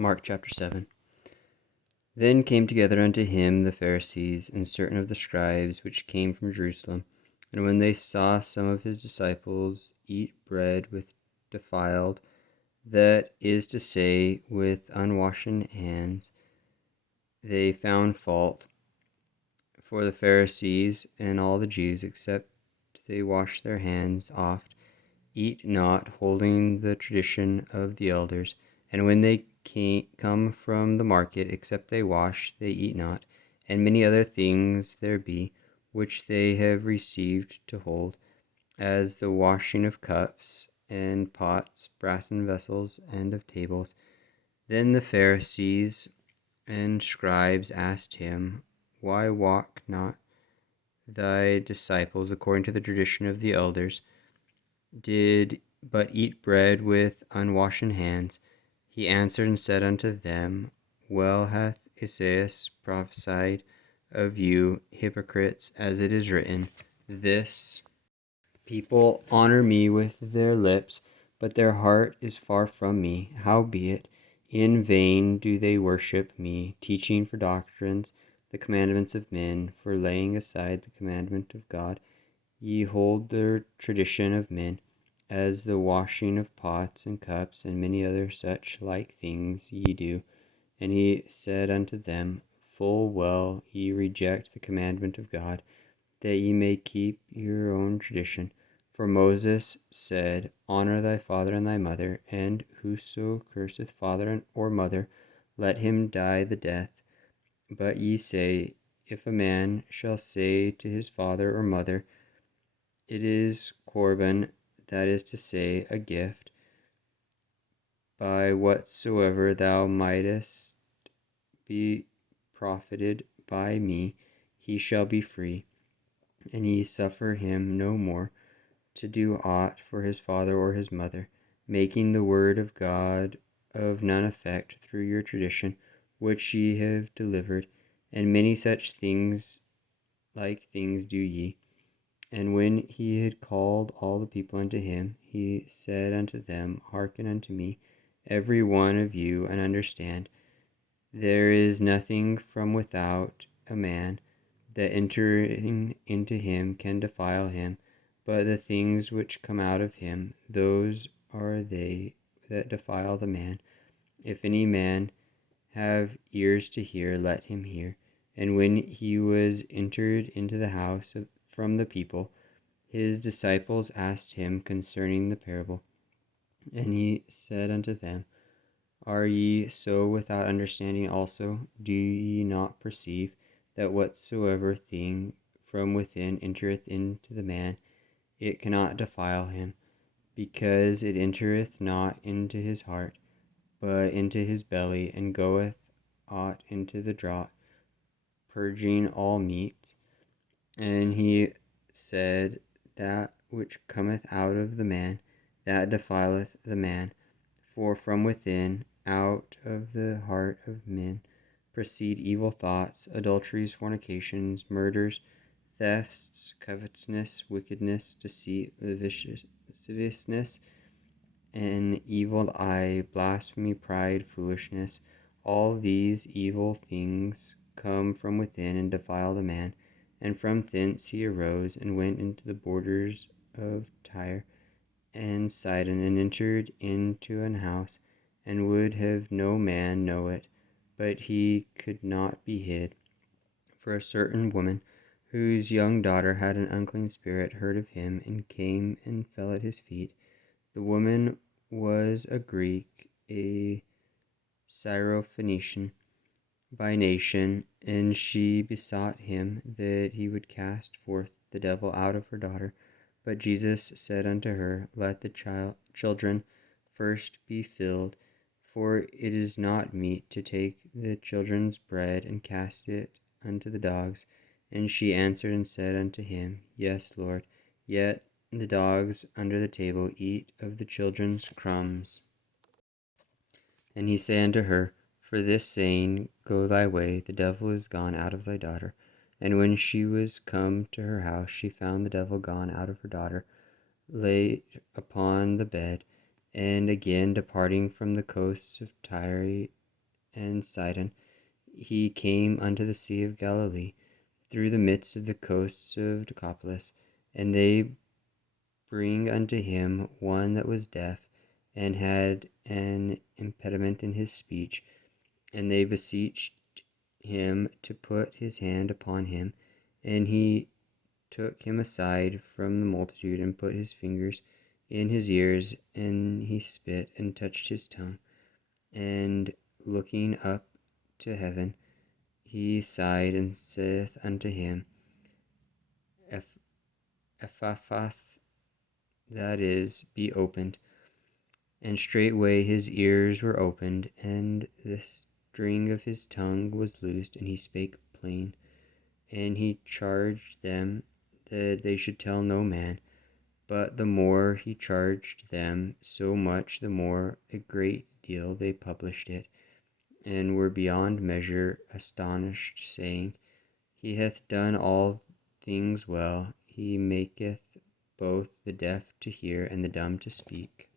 Mark chapter 7. Then came together unto him the Pharisees and certain of the scribes which came from Jerusalem. And when they saw some of his disciples eat bread with defiled, that is to say, with unwashen hands, they found fault. For the Pharisees and all the Jews, except they wash their hands oft, eat not, holding the tradition of the elders. And when they come from the market, except they wash, they eat not. And many other things there be, which they have received to hold, as the washing of cups and pots, brassen vessels, and of tables. Then the Pharisees and scribes asked him, Why walk not thy disciples according to the tradition of the elders, did but eat bread with unwashen hands? He answered and said unto them, Well hath Esaias prophesied of you, hypocrites, as it is written, This people honor me with their lips, but their heart is far from me. Howbeit, in vain do they worship me, teaching for doctrines the commandments of men, for laying aside the commandment of God. Ye hold the tradition of men, as the washing of pots and cups, and many other such like things ye do. And he said unto them, Full well ye reject the commandment of God, that ye may keep your own tradition. For Moses said, Honor thy father and thy mother, and whoso curseth father or mother, let him die the death. But ye say, If a man shall say to his father or mother, It is Corban, that is to say, a gift, by whatsoever thou mightest be profited by me, he shall be free. And ye suffer him no more to do aught for his father or his mother, making the word of God of none effect through your tradition, which ye have delivered. And many such things like things do ye. And when he had called all the people unto him, he said unto them, Hearken unto me, every one of you, and understand. There is nothing from without a man that entering into him can defile him, but the things which come out of him, those are they that defile the man. If any man have ears to hear, let him hear. And when he was entered into the house from the people, his disciples asked him concerning the parable. And he said unto them, Are ye so without understanding also? Do ye not perceive that whatsoever thing from within entereth into the man, it cannot defile him, because it entereth not into his heart, but into his belly, and goeth out into the draught, purging all meats? And he said, That which cometh out of the man, that defileth the man. For from within, out of the heart of men, proceed evil thoughts, adulteries, fornications, murders, thefts, covetousness, wickedness, deceit, lasciviousness, an evil eye, blasphemy, pride, foolishness. All these evil things come from within and defile the man. And from thence he arose and went into the borders of Tyre and Sidon, and entered into an house, and would have no man know it, but he could not be hid. For a certain woman, whose young daughter had an unclean spirit, heard of him, and came and fell at his feet. The woman was a Greek, a Syrophoenician by nation, and she besought him that he would cast forth the devil out of her daughter. But Jesus said unto her, Let the children first be filled, for it is not meet to take the children's bread and cast it unto the dogs. And she answered and said unto him, Yes, Lord, yet the dogs under the table eat of the children's crumbs. And he said unto her, For this saying, Go thy way, the devil is gone out of thy daughter. And when she was come to her house, she found the devil gone out of her daughter, laid upon the bed. And again departing from the coasts of Tyre and Sidon, he came unto the sea of Galilee, through the midst of the coasts of Decapolis. And they bring unto him one that was deaf, and had an impediment in his speech. And they beseeched him to put his hand upon him. And he took him aside from the multitude, and put his fingers in his ears, and he spit, and touched his tongue. And looking up to heaven, he sighed, and saith unto him, Ephphath, that is, be opened. And straightway his ears were opened, and the string of his tongue was loosed, and he spake plain. And he charged them that they should tell no man. But the more he charged them, so much the more a great deal they published it, and were beyond measure astonished, saying, He hath done all things well. He maketh both the deaf to hear and the dumb to speak.